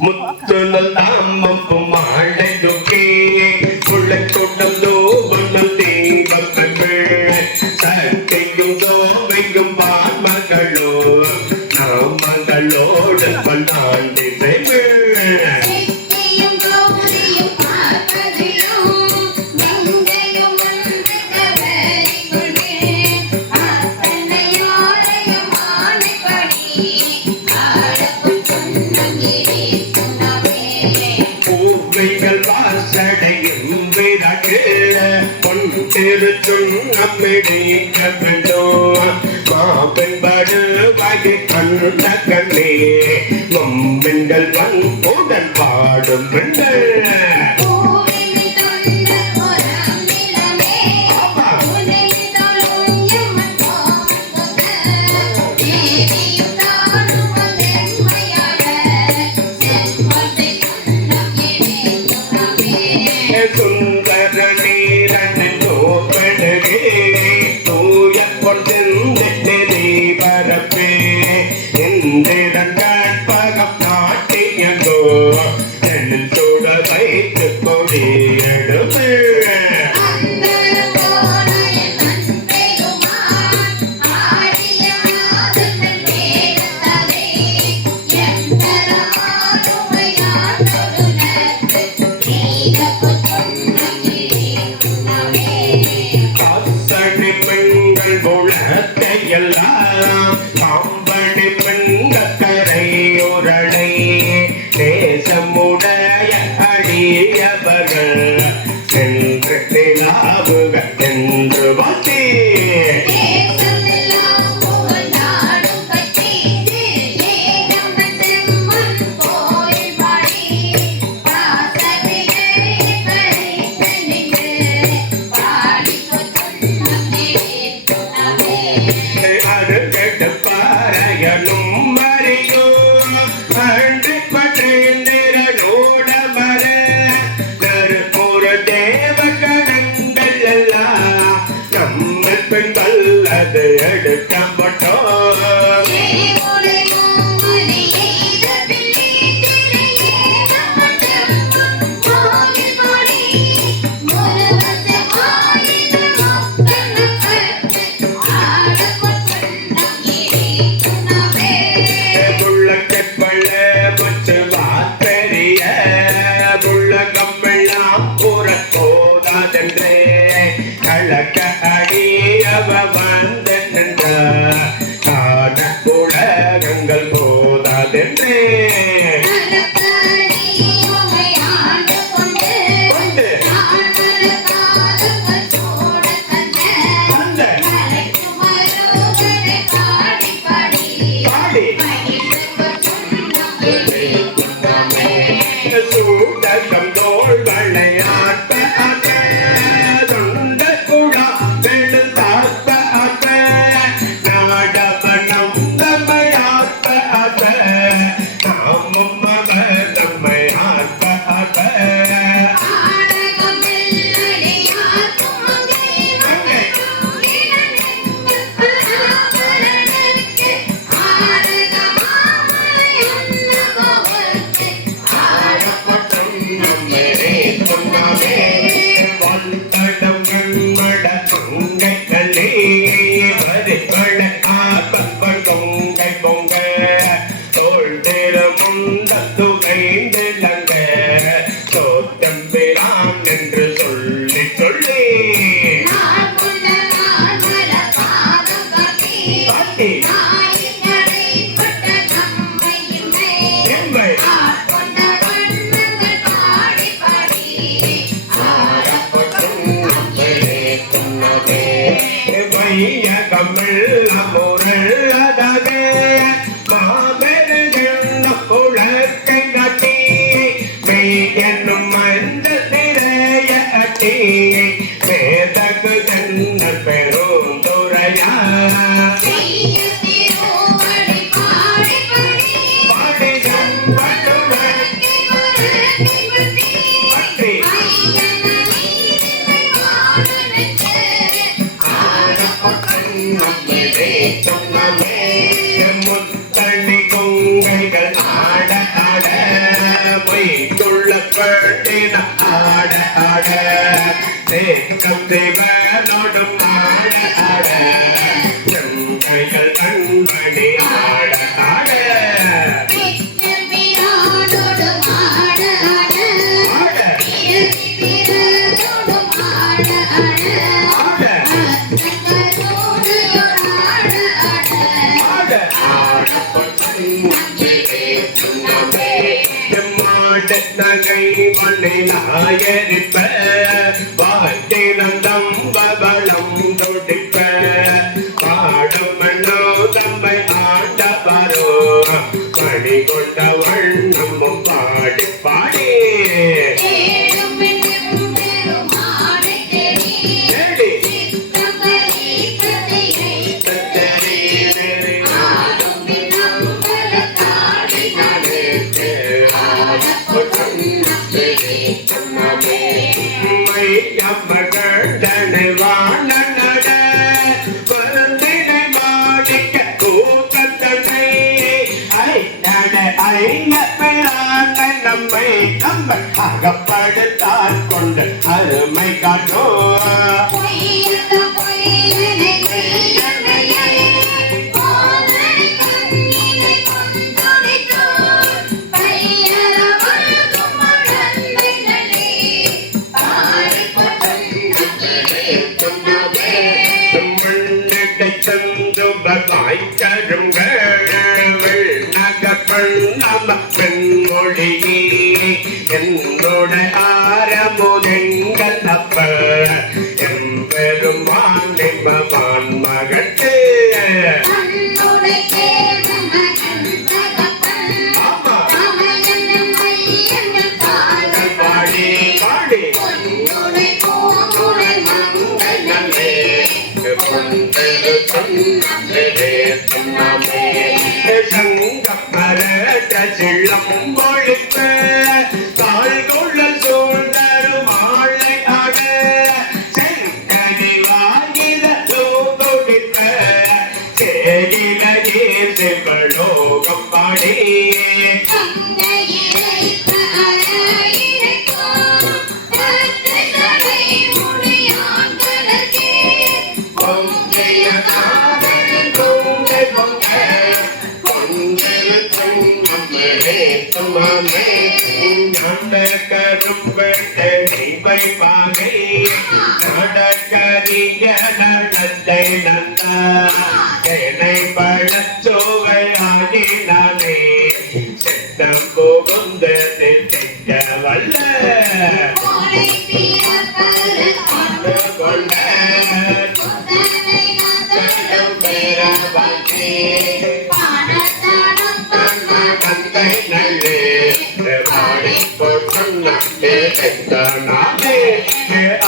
முத்துனல் தாமம் மாடையொக்கே புள்ளக்கூட்டம் தோபுணல் தீபங்கள் சட்டையும் தோவையும் பான்மகளோ நாமகளோடு பல்லாண்டு பெண்கள் உடன் பாடும் பெண்கள் கழக்க அடியவ வந்த சொன்னமே முத்தணி கொங்கைகள் ஆட ஆட மொய்த்துள்ள பெண்ணின ஆட ஆட தேக்கம் தேவனோடும் ஆட ஆட செங்கைகள் கண்மணி ஆட ஆட நகை மண்ணிலாயரிப்ப வாட்டினந்தம் பவளம் தொடிப்ப பாடுமண்ணோ தம்மை ஆண்டவரோ பணி கொண்ட வண்ணமும் பாடி பாடி மகண்டனை வாணனட பரந்தினை மாடிக்க கூத்தனை ஐயப்பெறான நம்மை நம்ம அகப்படுத்தான் கொண்டு அருமை காட்டோ பெண்மொழியே என்னோட ஆரமுதெங்கள் அப்ப எம்பெருமான் என்பவான் மகட்டே பாடி பாடி செல்லம் பொழித்த தாழ் கொள்ள சூழ்ந்தரும் ஆளை ஆட செங்கனி வாங்கில கொடுத்த சேகில ஏசுகளோகம் பாடி கரும்பை பாகை நடக்கரிய நடத்தை நன்னை பழச்சோவை ஆகினானே செத்தம் புகுந்து திட்ட வல்ல கொண்ட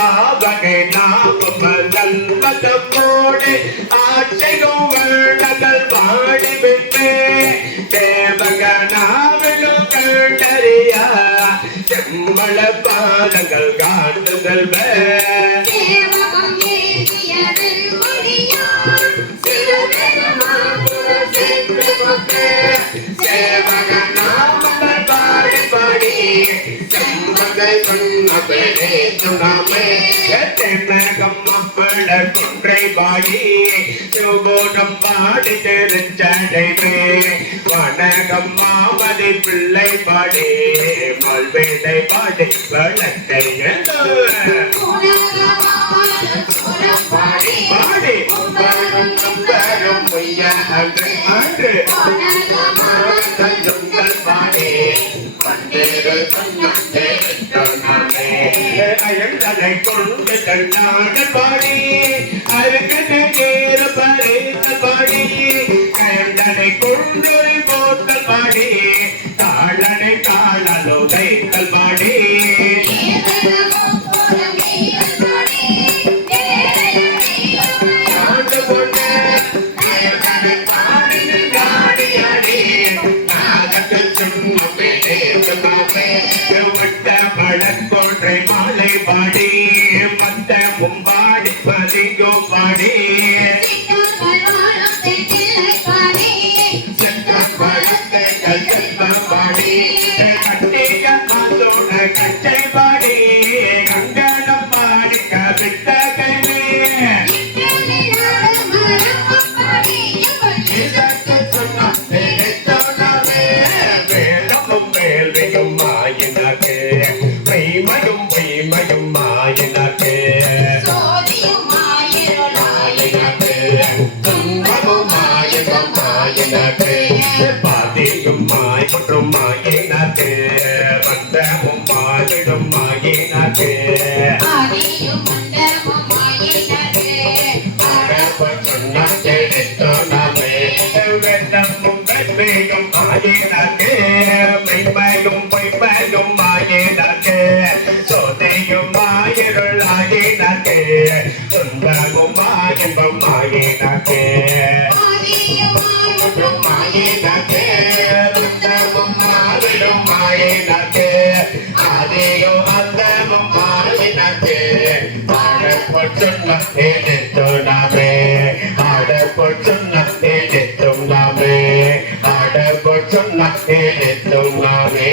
ஆவகை நாமோடு ஆட்சிகும் வேண்டகள் பாடி விட்டு தேவகனாவிலும் கண்டறியா செம்மள பாதங்கள் காட்டுதல் கொன்றை பாடி சிவபோடம் பாடி திருச்சடைவே வணக்கம் மாமதி பிள்ளை பாடி மல்வேடை பாடி வளத்தை பாடி பாடி வரும் பொய்ய அன்று அன்று பாடி அயங்களை கொண்டு கண்ணாட பாடி அருகனை நேர பறித்த பாடி கயந்தனை கொண்டு போட்ட பாடி தாளனை தாளலோ தைத்தல் பாடி கொன்றை மாலை பாடி மத்த மும்பாடி பதிகோ பாடி மாயினக்கு மெய்மையும் பொய்மையும் மாயினக்கு சோதையும் மாயிருள் ஆயினக்கு துன்பமும் மாயின்பம் மாயினக்கு மாயினக்கு துன்பமும் மாவிடும் மாயினக்கு ஆதியும் அந்தமும் மாயினக்கு ஆடப்பொற்றுன்ன எழுத்தும் நாமே ஆடப்பொற்றுன்ன எழுத்தும் நாமே ஆடப்பொற்றுன்ன எழுத்தும் நாமே